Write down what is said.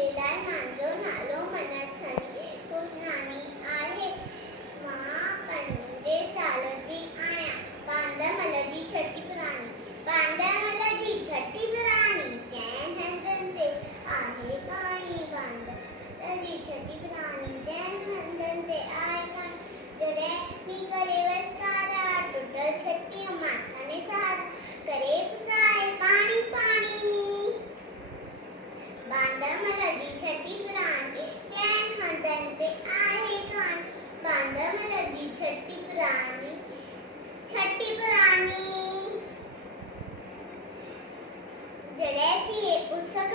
झुलेलाल मांजो नालो मनथनी पुसनानी आहे मां 5 साल जी आया बांदर मलजी छठी पुरानी बांदर मलजी छठी पुरानी जैन हंदन ते आहे काणी बांदर मलजी छठी पुरानी जैन हंदन ते आहे काणी जड़े मी करे वस्कारा टूटल छठी माता ने सहारा करे पुसाए पानी पानी बांदर मलजी छठी पुरानी जैन हंदन ते आहे काणी बांदर मलजी छठी पुरानी जड़े थी पुस्तक